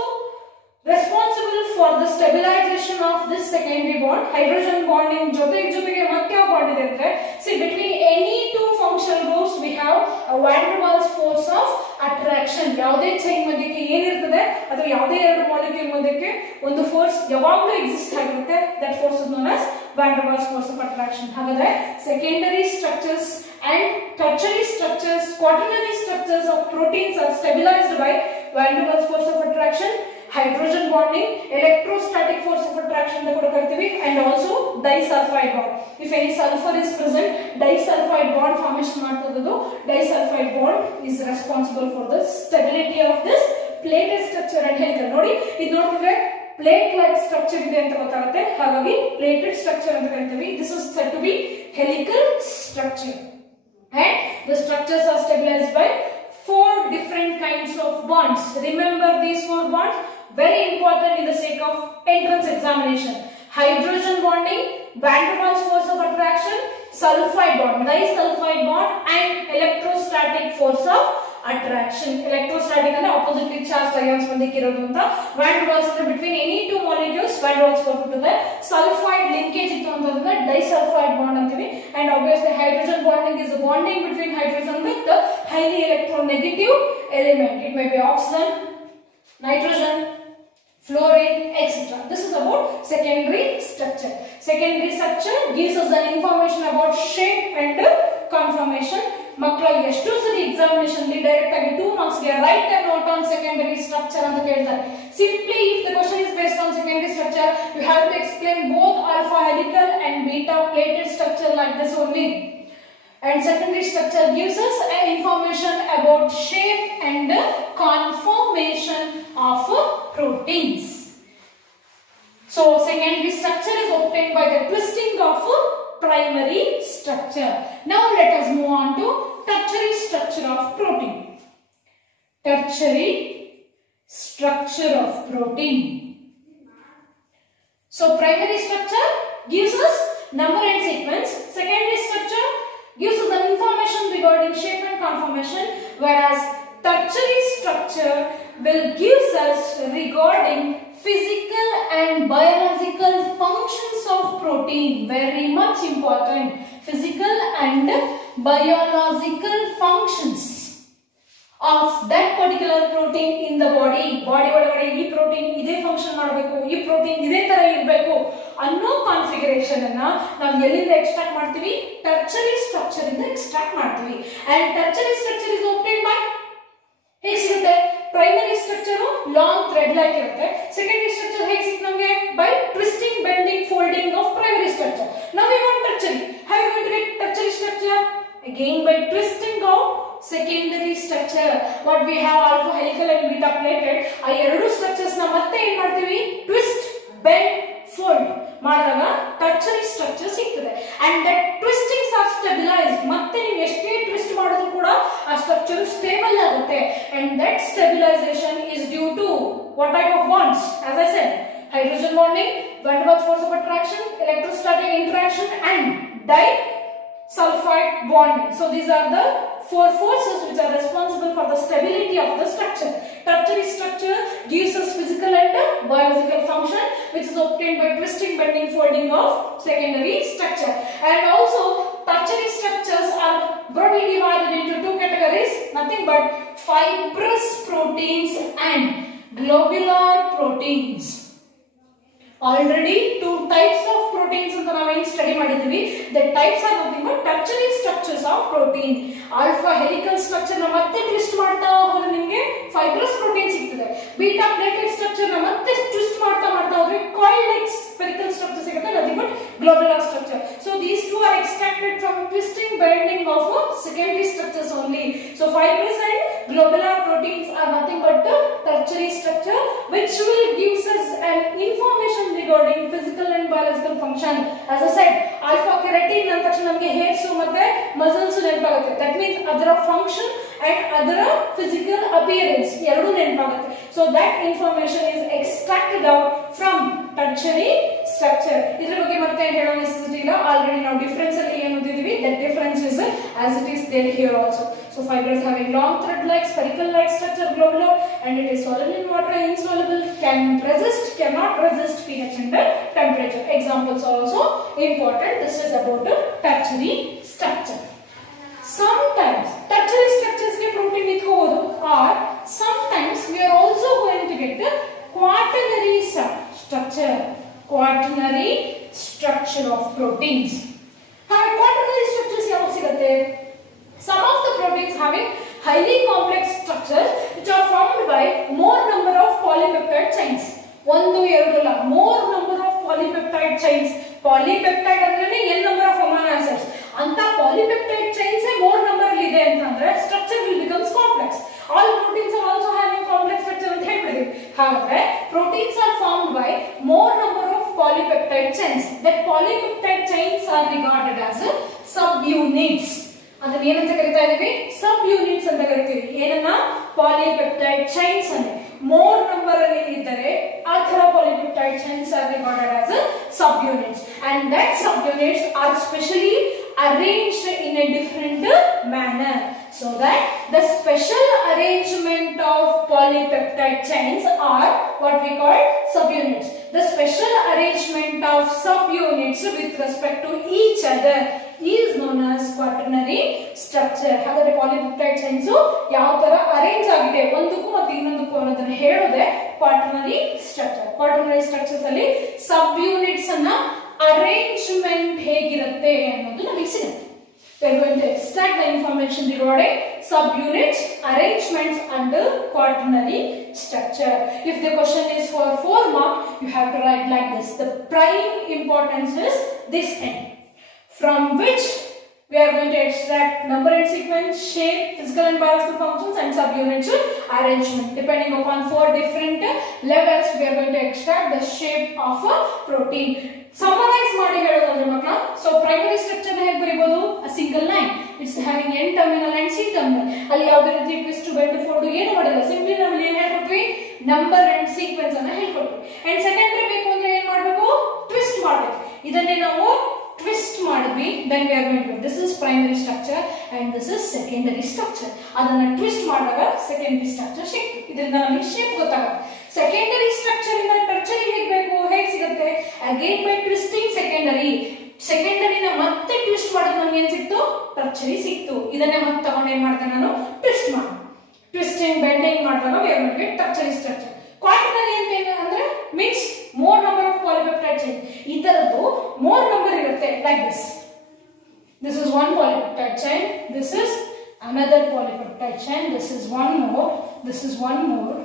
responsible for the stabilization of this secondary bond. Hydrogen bonding ಜೊತೆಗೆ ಮತ್ತೆ ಯಾವ ಬಾಂಡ್ ಇದೆ ಅಂದ್ರೆ, see between any two functional groups we have a van der Waals force of attraction. ಯಾವುದೇ chain ಮಧ್ಯಕ್ಕೆ ಏನಿರ್ತದೆ ಅಥವಾ ಯಾವುದೇ ಎರಡು ಮಾಲಿಕ್ಯೂಲ್ ಮಧ್ಯಕ್ಕೆ ಒಂದು ಫೋರ್ಸ್ ಯಾವಾಗಲೂ ಎಕ್ಸಿಸ್ಟ್ ಆಗಿರುತ್ತೆ. that force is known as van der Waals force of attraction. ಹಾಗಾದ್ರೆ secondary structures and tertiary structures, quaternary structures of proteins are stabilized by van der Waals force of attraction, hydrogen bonding, electrostatic force of attraction ಅಂತ ಕೂಡ ಕರಿತೀವಿ, and also disulfide bond. If any sulfur is present, disulfide bond formation ಮಾಡ್ತದದು. disulfide bond is responsible for the stability of this plated structure and helical. ನೋಡಿ ಇದು ನೋಡಿದ್ರೆ plate like structure ಇದೆ ಅಂತ ಗೊತ್ತಾಗುತ್ತೆ, ಹಾಗಾಗಿ plated structure ಅಂತ ಕರಿತೀವಿ. This is said to be helical structure, and the structures are stabilized by 4 different kinds of bonds. Remember these 4 bonds, very important in the sake of entrance examination. Hydrogen bonding, van der Waals force of attraction, sulfide bond, disulfide bond, and electrostatic force of attraction. Electrostatic ಅಂದ್ರೆ oppositely charged ions ಮಧ್ಯಕ್ಕೆ ಇರೋದು ಅಂತ. van der Waals ಅಂದ್ರೆ between any two molecules van der Waals force ಇರ್ತದೆ. sulfide linkage ಇತ್ತು ಅಂತಂದ್ರೆ disulfide bond ಅಂತೀವಿ. And obviously hydrogen bonding is a bonding between hydrogen with the highly electronegative element. It may be oxygen, nitrogen, fluorine, etc. This is about secondary structure. Secondary structure gives us an information about shape and conformation. ಮಕ್ಕಳ ಎಷ್ಟು ಸರಿ examination ಅಲ್ಲಿ direct ಆಗಿ 2 marks ಗೆ right a note on secondary structure ಅಂತ ಕೇಳ್ತಾರೆ. Simply if the question is based on secondary structure, you have to explain both alpha helical and beta plated structure like this only. And secondary structure gives us information about shape and conformation of proteins. So secondary structure is obtained by the twisting of primary structure. Now let us move on to tertiary structure of protein. Tertiary structure of protein. So primary structure gives us number and sequence. Secondary structure gives us an information regarding shape and conformation, whereas tertiary structure will gives us regarding physical and biological functions of protein. Very much important. Physical and biological functions of that particular protein in the body. Body ಒಳಗಡೆ ಈ protein ಇದೇ function ಮಾಡಬೇಕು, ಈ protein ಇದೇ ತರ ಇರಬೇಕು ಅನ್ನೋ configuration ಅನ್ನ ನಾವು ಎಲ್ಲಿಂದ ಎಕ್ಸ್ಟ್ರಾಕ್ಟ್ ಮಾಡ್ತೀವಿ? ಟರ್ಚರಿ ಸ್ಟ್ರಕ್ಚರ್ ಇಂದ ಎಕ್ಸ್ಟ್ರಾಕ್ಟ್ ಮಾಡ್ತೀವಿ. And tertiary structure is obtained by ಹೇಗೆ ಸಿಗುತ್ತೆ? Primary structure long thread like ಇರುತ್ತೆ. ಸೆಕೆಂಡರಿ ಸ್ಟ್ರಕ್ಚರ್ ಹೇಗೆ ಸಿಗುತ್ತೆ ನಮಗೆ? By twisting, bending, folding of primary structure. Now we want tertiary. How are you going to get tertiary structure? Again by twisting of secondary structure. What we have alpha helical and beta plated, ಆ ಎರಡು structures ನ ಮತ್ತೆ ಏನು ಮಾಡ್ತೀವಿ? Twist, bend, fold ಮಾಡಿದಾಗ tertiary structure ಸಿಗ್ತದೆ. And that twistings are stabilised. ಮತ್ತೆ ನೀವು ಎಷ್ಟೇ ಟ್ವಿಸ್ಟ್ ಮಾಡಿದ್ರು ಕೂಡ ಆ ಸ್ಟ್ರಕ್ಚರ್ ಸ್ಟೇಬಲ್ ಆಗುತ್ತೆ. And that stabilisation is due to what type of bonds? As I said, hydrogen bonding, van der Waals force of attraction, electrostatic interaction, and disulfide bonding. So these are the 4 forces which are responsible for the stability of the structure. Tertiary structure gives us physical and biological function, which is obtained by twisting, bending, folding of secondary structure. And also tertiary structures are broadly divided into 2 categories, nothing but fibrous proteins and globular proteins. Already 2 types of proteins ಅಂತ ನಾವು ಏನು study ಮಾಡಿದ್ವಿ. The types are nothing but tertiary structures of protein. Alpha helical structure na ಮತ್ತೆ twist ಮಾಡ್ತಾ ಹೋದ್ರೆ ನಿಮಗೆ fibrous protein ಸಿಗ್ತದೆ. Beta platelet structure na ಮತ್ತೆ ಟ್ವಿಸ್ಟ್ ಮಾಡ್ತಾ ಹೋದ್ರೆ coil like spherical structure ಸಿಗುತ್ತೆ, nothing but globular structure. So these two are extracted from twisting binding of secondary structures only. So fibrous and globular proteins are nothing but the tertiary structure which will gives us an information regarding physical and biological function. As I said, alpha keratin ಅಂತ ತಕ್ಷಣ ನಮಗೆ hairs ಮತ್ತೆ muscles ನೆನಪಾಗುತ್ತೆ. That means ಅದರ function and ಅದರ physical appearance ಎರಡು ನೆನಪಾಗುತ್ತೆ. So that information is extracted out from tertiary structure. ಇದರ ಬಗ್ಗೆ ಮತ್ತೆ ಹೇಳೋ ನೆಸೆಸಿಟಿ ಇಲ್ಲ, ಆಲ್ರೆಡಿ ನಾವು ಡಿಫರೆನ್ಸ್ ಅಲ್ಲಿ ಏನು ಓದಿದೀವಿ, that difference is as it is there here also. So fibrous having long thread like spherical like structure, globular, and it is soluble in water, insoluble, cannot resist pH and temperature. Examples are also important. This is about the tertiary structure. Sometimes tertiary structures ke protein itkobodu, or sometimes we are also going to get the quaternary structure. Quaternary structure of proteins. Quaternary structures yavu sigate? Some of the proteins having highly complex structures which are formed by more number of polypeptide chains. ಒಂದು ಎರಡಲ್ಲ, more number of polypeptide chains. Polypeptide ಅಂದ್ರೆ n number of amino acids. ಅಂತ polypeptide chains more number ಅಲ್ಲಿ ಇದೆ ಅಂತಂದ್ರೆ structure will becomes complex. All proteins are also having complex structure ಅಂತ ಹೇಳ್ಬಿಡ್ತೀವಿ. ಹಾಗಾದ್ರೆ proteins are formed by more number of polypeptide chains. That polypeptide chains are regarded as subunits. ಅದನ್ನ ಏನಂತ ಕರೀತಾ ಇದೀವಿ? ಸಬ್ units ಅಂತ ಕರಿತೀವಿ. ಏನನ್ನ? ಪಾಲಿಪೆಪ್ಟೈಡ್ ಚೈನ್ಸ್ ಅನ್ನು ಮೋರ್ ನಂಬರ್ ಅಲ್ಲಿ ಇದ್ದರೆ ಆ ತರ polypeptide chains are regarded as subunits, and that subunits are specially arranged in a different manner, so that the special arrangement of polypeptide chains are what we call subunits. The special arrangement of subunits with respect to each other is known as quaternary structure. ಹಾಗಾದ್ರೆ polypeptide chains ಯಾವ ತರ arrange ಆಗಿದೆ ಒಂದಕ್ಕೂ ಮತ್ತೆ ಇನ್ನೊಂದಕ್ಕೂ ಅನ್ನೋದನ್ನ ಹೇಳೋದೇ quaternary structure. Quaternary structures ಅಲ್ಲಿ subunits ಅನ್ನ arrangement ಹೇಗಿರುತ್ತೆ ಅನ್ನೋದು ನಮಗೆ ಸಿಗುತ್ತೆ. We are going to extract the information regarding subunits, arrangements and quaternary structure. If the question is for 4 marks, you have to write like this. The prime importance is this end, from which we are going to extract number and sequence, shape, physical and biological functions, and subunits arrangement. Depending upon 4 different levels, we are going to extract the shape of a protein. Summarize ಮಾಡಿ ಹೇಳೋದಾದ್ರೆ ಮಕ್ಕಳ, so primary structure ನ ಹೇಗೆ ಬರೀಬಹುದು? A single line. It's having N terminal and C terminal. ಅಲ್ಲಿ ಯಾವುದೇ ರೀತಿ twist bend fold ಏನು ಮಾಡಿಲ್ಲ, ಸಿಂಪ್ಲಿ ನಾವು ಏನು ಹೇಳ್ಕೊಟ್ವಿ? ನಂಬರ್ ಅಂಡ್ ಸೀಕ್ವೆನ್ಸ್ ಅನ್ನ ಹೇಳ್ಕೊಟ್ವಿ. ಅಂಡ್ ಸೆಕೆಂಡರಿ ಬೇಕು ಅಂದ್ರೆ ಏನ್ ಮಾಡಬೇಕು? ಟ್ವಿಸ್ಟ್ ಮಾಡಬೇಕು. ಇದನ್ನೇ ನಾವು ಟ್ವಿಸ್ಟ್ ಮಾಡಿದ್ವಿ. then we are going to, this is primary structure and this is secondary structure. ಅದನ್ನ ಟ್ವಿಸ್ಟ್ ಮಾಡಿದಾಗ secondary structure ಸಿಕ್ತು. ಇದರಿಂದ ನಮಗೆ ಶೇಪ್ ಗೊತ್ತಾಗುತ್ತೆ. secondary structure ಇಂದ tertiary ಹೇಗೆ ಬೇಕು? ಹೇಗೆ ಸಿಗುತ್ತೆ? again by twisting secondary. secondary ನ ಮತ್ತೆ ಟ್ವಿಸ್ಟ್ ಮಾಡಿದ್ರೆ ನಮಗೆ ಏನು ಸಿಕ್ತು? tertiary ಸಿಕ್ತು. ಇದನ್ನೇ ಮತ್ತೆ ತಗೊಂಡು ಏನು ಮಾಡ್ತೇನೆ ನಾನು? ಟ್ವಿಸ್ಟ್ ಮಾಡಿ ಟ್ವಿಸ್ಟಿಂಗ್ ಬೆಂಡಿಂಗ್ ಮಾಡಿದಾಗ we are going to get tertiary structure. quaternary ಅಂತ ಅಂದ್ರೆ means more number of polypeptide chain. ಈ ತರದ್ದು more number ಇರುತ್ತೆ like this. This is one polypeptide chain, this is another polypeptide chain, this is one more, this is one more.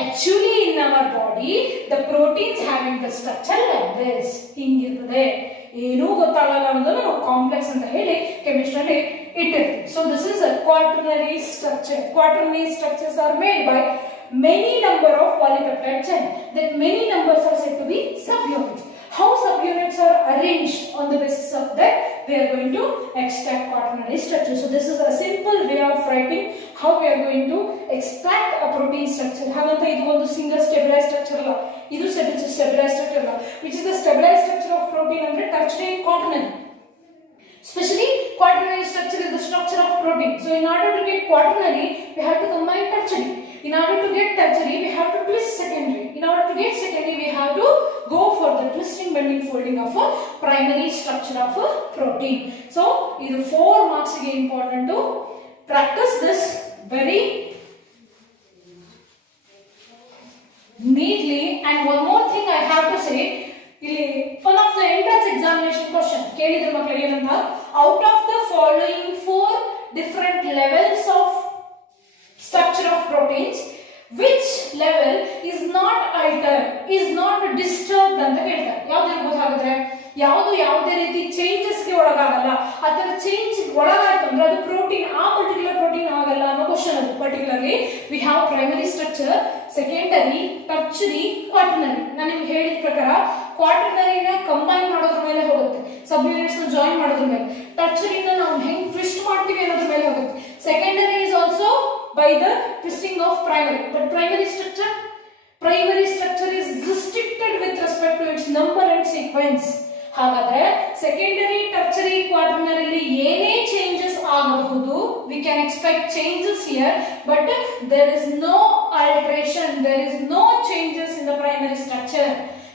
Actually in our body the proteins having the structure like this. ಹಿಂಗಿರ್ತದೆ, ಏನೂ ಗೊತ್ತಾಗಲ್ಲ ಅನ್ನೋದನ್ನ ನಾವು complex ಅಂತ ಹೇಳಿ chemistry ಅಲ್ಲಿ ಇಟ್ಟಿರ್ತೀವಿ. So this is a quaternary structure. Quaternary structures are made by many number of polypeptide chains. That many numbers are said to be subunits. How subunits are arranged, on the basis of that we are going to extract quaternary structure. So this is a simple way of writing how we are going to extract a protein structure. ಹಾಗಂತ ಇದು ಒಂದು single stabilised structure ಅಲ್ಲ, ಇದು stabilised structure ಅಲ್ಲ. which is the stabilized structure of protein ಅಂದ್ರೆ tertiary and quaternary. Especially quaternary structure is the structure of protein. So in order to get quaternary we have to combine tertiary. In order to get tertiary we have to twist secondary. In order to get secondary we have to go for the twisting bending folding of a primary structure of a protein. So ಇದು 4 marks ಗೆ important to practice this very neatly. And one more thing I have to say, one of the entrance examination out of the following 4 different levels of structure of proteins, which level is not altered, is not disturbed ಅಂತ ಹೇಳ್ತಾರೆ. ಯಾವ್ದು ಇರಬಹುದು ಹಾಗಾದ್ರೆ? ಯಾವುದು ಯಾವುದೇ ರೀತಿ changes ಗೆ ಒಳಗಾಗಲ್ಲ, ಆ ತರ ಚೇಂಜ್ ಒಳಗಾಯ್ತು ಅಂದ್ರೆ ಅದು ಪ್ರೋಟೀನ್, ಆ ಪರ್ಟಿಕ್ಯುಲರ್ ಪ್ರೋಟೀನ್ ಆಗಲ್ಲ ಅನ್ನೋ ಕ್ವಶನ್. ಅದು particularly we have primary structure, secondary, tertiary, quaternary. ನಾನು ನಿಮ್ಗೆ ಹೇಳಿದ ಪ್ರಕಾರ ಕ್ವಾಟರ್ನರಿನ ಕಂಬೈನ್ ಮಾಡೋದ್ರ ಮೇಲೆ ಹೋಗುತ್ತೆ, ಸಬ್ ಯೂನಿಟ್ಸ್ ನ ಜಾಯಿನ್ ಮಾಡೋದ್ರ ಮೇಲೆ. ಟರ್ಷರಿನ ನಾವು ಹೆಂಗ್ ಟ್ವಿಸ್ಟ್ ಮಾಡ್ತೀವಿ ಅನ್ನೋದ್ರ ಮೇಲೆ ಹೋಗುತ್ತೆ. Secondary is also by the twisting of primary, but primary structure is restricted with respect to its number and sequence. ಹಾಗಾದ್ರೆ ಸೆಕೆಂಡರಿ, ಟರ್ಷರಿ, ಕ್ವಾಟರ್ನರಿ ಅಲ್ಲಿ ಏನೇ ಚೇಂಜಸ್ ಆಗಬಹುದು, we can expect changes here, but there is no alteration, there is no changes in the primary structure.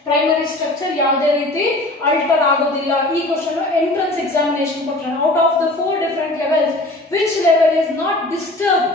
Primary structure ಯಾವುದೇ ರೀತಿ ಅಲ್ಟರ್ ಆಗೋದಿಲ್ಲ. ಈ question entrance examination question. Out of the 4 different levels, which level is not disturbed,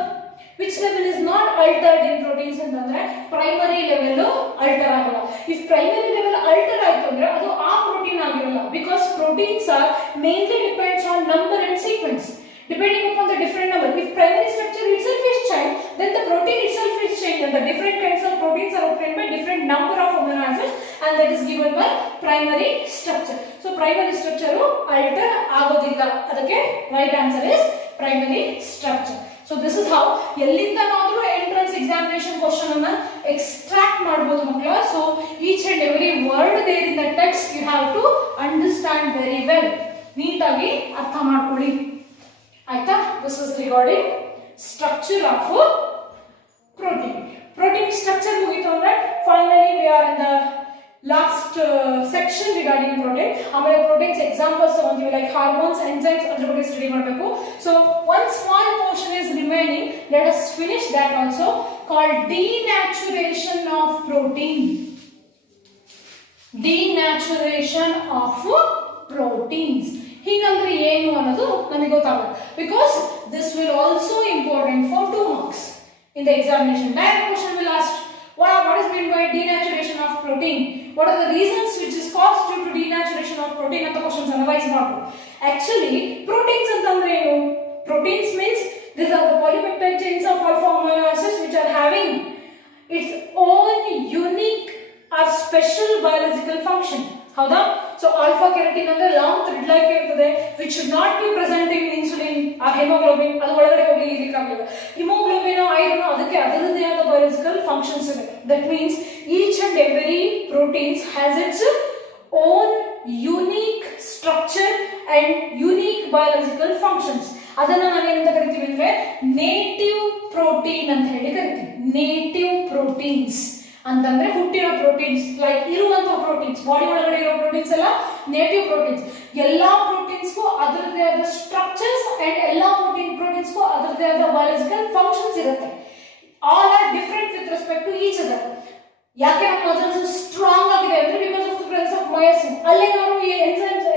which level is not altered in proteins ಅಂತಂದ್ರೆ primary level ಅಲ್ಟರ್ ಆಗಲ್ಲ. If primary level ಅಲ್ಟರ್ ಆಯ್ತು ಅಂದ್ರೆ ಅದು ಆ ಪ್ರೋಟೀನ್ ಆಗಿರಲ್ಲ, because proteins are mainly depends on number and sequence, depending upon the different number. If primary structure itself is changed, then the protein itself is changed, and the different kinds of proteins are obtained by different number of amino acids, and that is given by primary structure. So primary structure alter ಆಗೋದಿಲ್ಲ, ಅದಕ್ಕೆ right answer is primary structure. So this is how ಎಲ್ಲಿಂದನಾದರೂ entrance examination question ಅನ್ನ extract ಮಾಡಬಹುದು ಮಕ್ಕಳ. So each and every word there in the text you have to understand very well. ನೀಟಾಗಿ ಅರ್ಥ ಮಾಡ್ಕೊಳ್ಳಿ, ಆಯ್ತಾ? This is regarding structure of protein structure ಮುಗಿತು ಅಂದ್ರೆ finally we are in the last section regarding protein. ಆಮೇಲೆ proteins examples ತಗೊಂತೀವಿ, like hormones, enzymes, ಅದ್ರ ಬಗ್ಗೆ study ಮಾಡಬೇಕು. So one small portion is remaining, let us finish that also, called denaturation of protein. Denaturation of proteins ಹೀಗಂದ್ರೆ ಏನು ಅನ್ನೋದು ನಮಗೆ ಗೊತ್ತಾಗುತ್ತೆ, because this will also important for 2 marks in the examination. Direct question will ask what is meant by denaturation of protein, what are the reasons which is caused due to denaturation of protein ಅಂತ questions analyze ಮಾಡಬಹುದು. Actually proteins ಅಂತಂದ್ರೆ ಏನು? Proteins means these are the polypeptide chains of alpha amino acids which are having its own unique or special biological function. ಹೌದಾ? So alpha keratin ಅಂದ್ರೆ long thread like ಇರ್ತದೆ, which should not be present in insulin or haemoglobin. ಅದು ಒಳಗಡೆ ಹೋಗಿ ಇರಲಿಕ್ಕಾಗಲ್ಲ. Haemoglobin, iron, ಅದಕ್ಕೆ ಅದರದೇ ಆದ ಬಯೋಲಾಜಿಕಲ್ ಫಂಕ್ಷನ್ಸ್ ಇದೆ. That means each and every proteins has its own unique structure and unique biological functions. ಅದನ್ನ ನಾವೇನಂತ ಕರಿತೀವಿ ಅಂದ್ರೆ ನೇಟಿವ್ ಪ್ರೋಟೀನ್ ಅಂತ ಹೇಳಿ ಕರಿತೀವಿ. ನೇಟಿವ್ ಪ್ರೋಟೀನ್ಸ್ ಅಂತಂದ್ರೆ ಹುಟ್ಟಿರೋ ಪ್ರೋಟೀನ್ಸ್, ಲೈಕ್ ಇರುವಂತಹ ಪ್ರೋಟೀನ್ಸ್, ಬಾಡಿ ಒಳಗಡೆ ಇರೋ ಪ್ರೋಟೀನ್ಸ್ ಎಲ್ಲ ನೇಟಿವ್ ಪ್ರೋಟೀನ್ಸ್. ಎಲ್ಲಾ ಪ್ರೋಟೀನ್ಸ್ಗೂ ಅದರದೇ ಆದ ಸ್ಟ್ರಕ್ಚರ್ಸ್ ಅಂಡ್ ಎಲ್ಲಾ ಪ್ರೋಟೀನ್ಸ್ಗೂ ಅದರದೇ ಆದ ಬಯೋಲಾಜಿಕಲ್ ಫಂಕ್ಷನ್ಸ್ ಇರುತ್ತೆ. All are different with respect to each other. ಯಾಕೆ ನಮ್ಮ ಮಸಲ್ಸ್ ಸ್ಟ್ರಾಂಗ್ ಆಗಿದೆ ಅಂದ್ರೆ because of the presence of myosin. ಅಲ್ಲೇನಾದ್ರು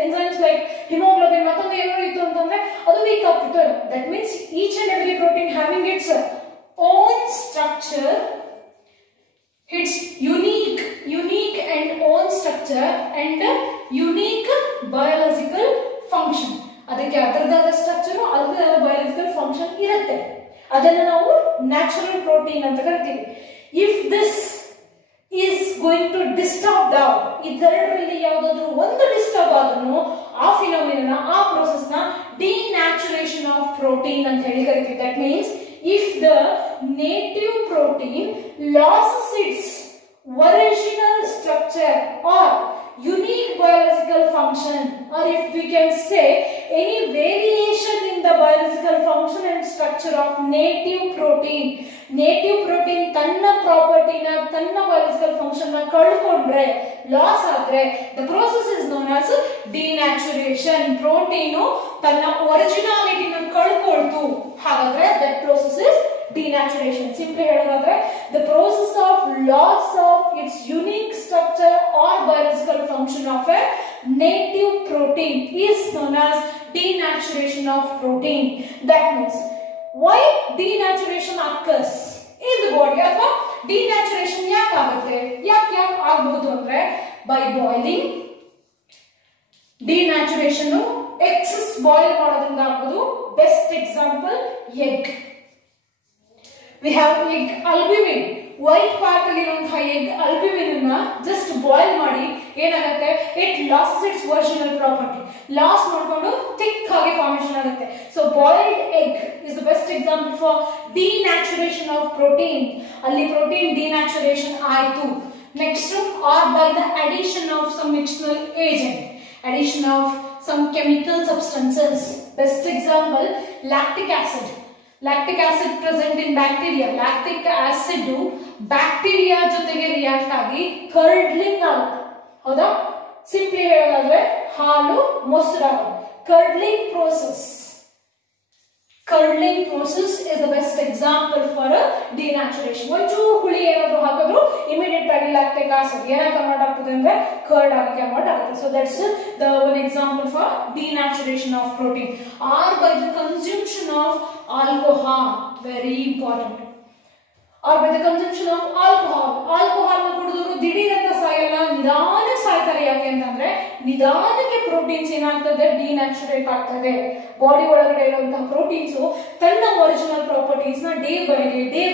ಎಂಜೈಮ್ಸ್ ಲೈಕ್ ಹಿಮೋಗ್ಲೋಬಿನ್ ಮತ್ತೊಂದು ಏನಾದ್ರು ಇತ್ತು ಅಂತಂದ್ರೆ ಅದು ವೀಕ್ ಆಗ್ತಿತ್ತು. That means each and every protein having its own structure, its unique and own structure and unique biological function. ಅದಕ್ಕೆ ಅದರದಾದ ಸ್ಟ್ರಕ್ಚರ್, ಅದರದಾದ ಬಯೋಲಾಜಿಕಲ್ ಫಂಕ್ಷನ್ ಇರುತ್ತೆ. ಅದನ್ನ ನಾವು ನ್ಯಾಚುರಲ್ ಪ್ರೋಟೀನ್ ಅಂತ ಕರಿತೀವಿ. If this is going to disturb doubt, ಇದರಲ್ಲಿ ಯಾವುದಾದ್ರೂ ಒಂದು ಡಿಸ್ಟರ್ಬ್ ಆದ್ರೂ ಆ ಫಿನಾಮಿನಾ, ಆ ಪ್ರೋಸೆಸ್ ನ ಡಿನ್ಯಾಚುರೇಷನ್ ಆಫ್ ಪ್ರೋಟೀನ್ ಅಂತ ಹೇಳಿ ಕರಿತೀವಿ. That means if the native protein loses its original structure or unique biological function, or if we can say any variation in the biological function and structure of native protein ತನ್ನ ಪ್ರಾಪರ್ಟಿನ, ತನ್ನ biological function ನ ಕಳ್ಕೊಂಡ್ರೆ, loss ಆದ್ರೆ, the process is known as denaturation. Protein ತನ್ನ ಒರಿಜಿನಾಲಿಟಿನ ಕಳ್ಕೊಳ್ತು, ಹಾಗಾದ್ರೆ that process is denaturation. Simply ಹೇಳೋದಾದ್ರೆ the process of loss of its unique structure or biological function of a native protein is known as denaturation of protein. That means why denaturation occurs in the body, ಅಥವಾ denaturation ಯಾಕೆ ಆಗುತ್ತೆ, ಯಾಕೆ ಆಗಬಹುದು ಅಂದ್ರೆ by boiling. denaturation eggs boil ಮಾಡೋದ್ರಿಂದ ಆಗೋದು. Best example egg. We have egg albumin. White part ಅಲ್ಲಿ ಇರುವಂತಹ ಎಗ್ ಅಲ್ಬ್ಯೂಮಿನ್ ಅನ್ನ ಜಸ್ಟ್ ಬಾಯ್ಲ್ ಮಾಡಿ ಏನಾಗುತ್ತೆ, it loss its original property, loss ಮಾಡ್ಕೊಂಡು ಥಿಕ್ ಆಗಿ ಫಾರ್ಮೇಶನ್ ಆಗುತ್ತೆ. So boiled egg is the best example for denaturation of protein. ಅಲ್ಲಿ protein denaturation ಆಯ್ತು. Next or by the addition of some external agent, addition of some chemical substances. Best example, lactic acid. Lactic acid present in bacteria. Lactic acid bacteria ಜೊತೆಗೆ react ಆಗಿ ಕರ್ಡ್ಲಿಂಗ್ ಆಗುತ್ತೆ. ಹೌದಾ? Simply ಹೇಳೋದಾದ್ರೆ ಹಾಲು ಮೊಸರಾಗೋದು. ಕರ್ಡ್ಲಿಂಗ್ process. Curdling process is the best example for a denaturation. ಒಂಚೂರು ಹುಳಿ ಏನಾದ್ರು ಹಾಕಿದ್ರು ಇಮಿಡಿಯೇಟ್ ಆಗಿ ಲ್ಯಾಕ್ಟಿಕ್ ಆಸಿಡ್ ಏನಾಗಿ ಕನ್ವರ್ಟ್ ಆಗ್ತದೆ ಅಂದ್ರೆ ಕರ್ಡ್ ಆಗಿ ಕನ್ವರ್ಟ್ ಆಗುತ್ತೆ. So that's the one example for denaturation of protein. Or by the consumption of alcohol, very important. Or by the consumption of alcohol. Alcohol ನ ಕುಡಿದವರು ದಿಢೀರಂತ ಸಾಯಲ್ಲ, ನಿಧಾನಕ್ಕೆ ಸಾಯ್ತಾರೆ. ಯಾಕೆ ಅಂತಂದ್ರೆ ನಿಧಾನಕ್ಕೆ ಪ್ರೋಟೀನ್ಸ್ ಏನಾಗ್ತದೆ, ಡಿನ್ಯಾಚುರೇಟ್ ಆಗ್ತದೆ. ಬಾಡಿ ಒಳಗಡೆ ಇರುವಂತಹ ಪ್ರೋಟೀನ್ಸ್ ತನ್ನ ಒರಿಜಿನಲ್ ಪ್ರಾಪರ್ಟೀಸ್ ನ ಡೇ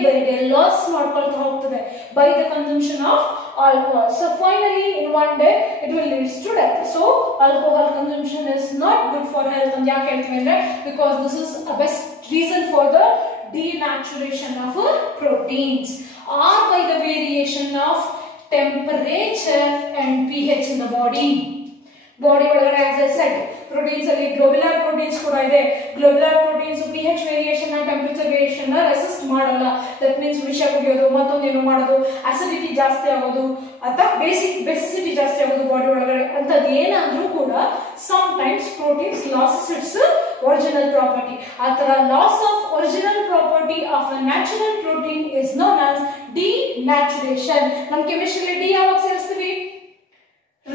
ಬೈ ಡೇ ಲಾಸ್ ಮಾಡ್ಕೊಳ್ತಾ ಹೋಗ್ತದೆ by the consumption of alcohol. So finally in one day it will lead to death. So alcohol consumption is not good for health. And yaake ಹೇಳ್ತೀವಿ ಅಂದ್ರೆ because this is a best reason for the denaturation of proteins, or by the variation of temperature and pH in the body. Body ಒಳಗಡೆ as I said proteins ಅಲ್ಲಿ globular proteins ಕೂಡ ಇದೆ. Globular proteins pH variation ನ temperature variation ನ resist ಮಾಡಲ್ಲ. That means ವಿಷ ಕುಡಿಯೋದು, ಮತ್ತೊಂದೇನು ಮಾಡೋದು, ಅಸಿಡಿಟಿ ಜಾಸ್ತಿ ಆಗೋದು ಅಥವಾ ಬೇಸಿಸಿಟಿ ಜಾಸ್ತಿ ಆಗೋದು ಬಾಡಿ ಒಳಗಡೆ ಅಂತದ್ದು ಏನಾದ್ರೂ ಕೂಡ sometimes proteins losses its original property. ಆ ತರ loss of original property of a natural protein is known as denaturation. ನಮ್ಮ ಕೆಮಿಸ್ಟ್ರಿಯಲ್ಲಿ ಡಿ ಯಾವಾಗ ಸೇರಿಸ್ತೀವಿ?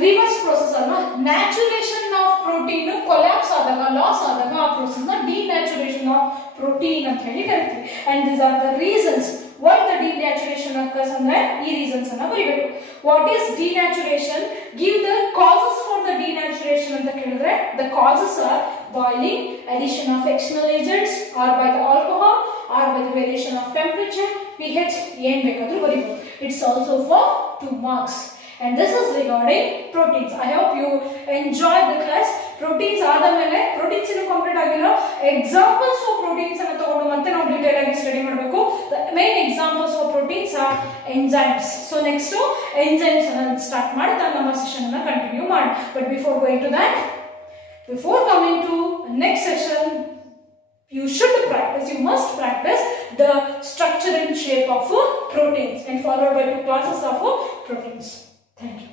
ರಿವರ್ಸ್ ಪ್ರೋಸೆಸ್ ಅಲ್ವಾ. ನ್ಯಾಚುರೇಷನ್ ಆಫ್ ಪ್ರೋಟೀನ್ ಕೊಲ್ಯಾಪ್ಸ್ ಆದಾಗ, ಲಾಸ್ ಆದಾಗ ಆ ಪ್ರೋಸೆಸ್ ನ ಡಿನ್ಯಾಚುರೇಷನ್ ಆಫ್ ಪ್ರೋಟೀನ್ ಅಂತ ಹೇಳಿ ಕರಿತೀವಿ. And these are the reasons why the denaturation occurs. ಅಂದ್ರೆ ಈ ರೀಸನ್ಸ್ ಅನ್ನ ಬರೀಬೇಕು. What is denaturation? Give the causes for the denaturation ಅಂತ ಕೇಳಿದ್ರೆ the causes are boiling, addition of external agents, or by the alcohol, or by the variation of temperature, pH, ಏನ್ ಬೇಕಾದ್ರೂ ಬರೀಬಹುದು. It's also for 2 marks. And this is regarding proteins. I hope you enjoyed the class. Proteins ಆದ ಮೇಲೆ proteins ಇನ್ನು complete ಆಗಿಲ್ಲ. Examples for proteins ಅನ್ನು ತಗೊಂಡು ಮತ್ತೆ ನಾವು ಡೀಟೇಲ್ ಆಗಿ ಸ್ಟಡಿ ಮಾಡಬೇಕು. The main examples for proteins are enzymes. So next enzymes ಅನ್ನು ಸ್ಟಾರ್ಟ್ ಮಾಡ್ತಾ ನಮ್ಮ ಸೆಷನ್ ಅನ್ನು ಕಂಟಿನ್ಯೂ ಮಾಡಿ. But before going to that, before coming to next session, you must practice the structure and shape of proteins and followed by 2 classes of proteins. Thank you.